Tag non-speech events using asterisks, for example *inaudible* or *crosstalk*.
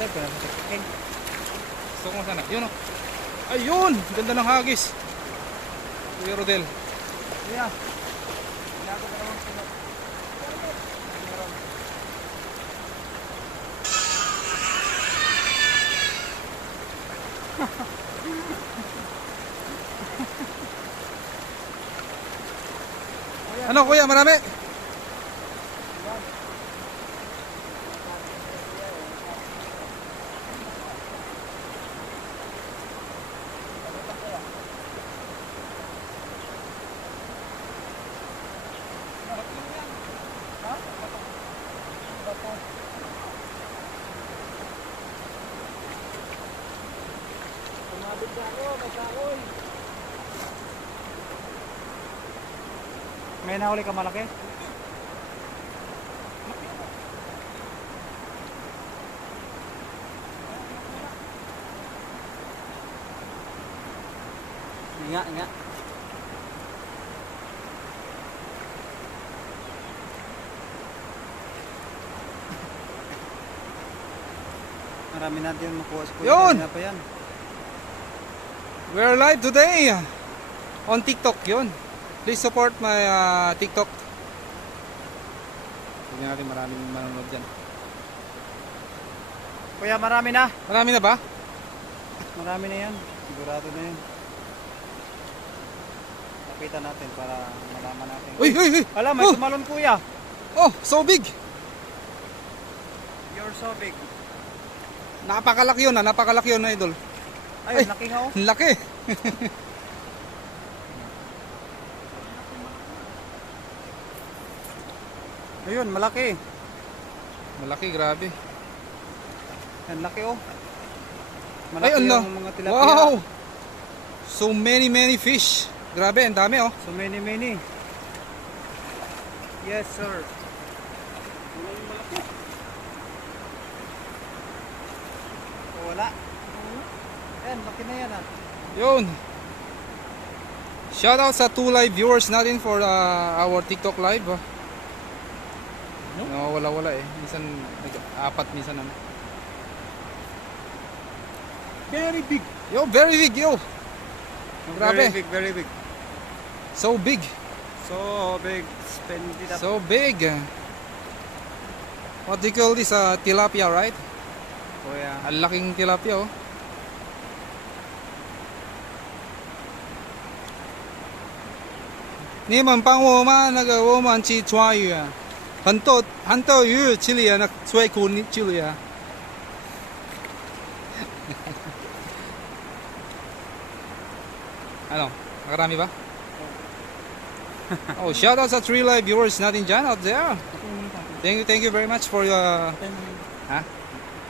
Sir, pinapasikin. Gusto ko sana. Yun oh. Ayun! Ganda ng hagis. Kuya Rodel. Kuya. Kailangan ko kilo. Meron. Ano kuya, marami? May nahuli ka malaki? Nga, nga. Marami natin makuha sa Yun! Kanina pa yan. We're live today on TikTok yun. Please support my uh, TikTok. Tignan natin maraming manonood dyan. Kuya, marami na. Marami na ba? Marami na yan. Sigurado na yan. Nakita natin para malaman natin. Uy, uy, uy! Alam, may Oh! tumalon kuya. Oh, so big! You're so big. Napakalaki yun ah, napakalaki yun idol. Ay, Ay. laki nga oh. Ang laki! *laughs* Ayun, malaki. Malaki, grabe. Yan, laki oh. Ay, Malaki ano? yung mga tilapia. Wow! So many, many fish. Grabe, ang dami oh. So many, many. Yes, sir. Oh, wala. Yan, laki na yan ah. Yun. Shout out sa two live viewers natin for uh, our TikTok live. ah. No, wala wala eh. Minsan apat minsan ano. Very big. Yo, very big yo. Grabe. Very big, very big. So big. So big. Spend it up. So big. What do you call this? Uh, tilapia, right? Kuya. Ang laking tilapia oh. Ni man pang wo ma na ge wo man chi chua yu ah. 很多很多鱼这里啊，那水库里这里啊。ano? Nakarami ba? oh, shout out sa three live viewers natin dyan out there. Thank you, thank you very much for your... Ha?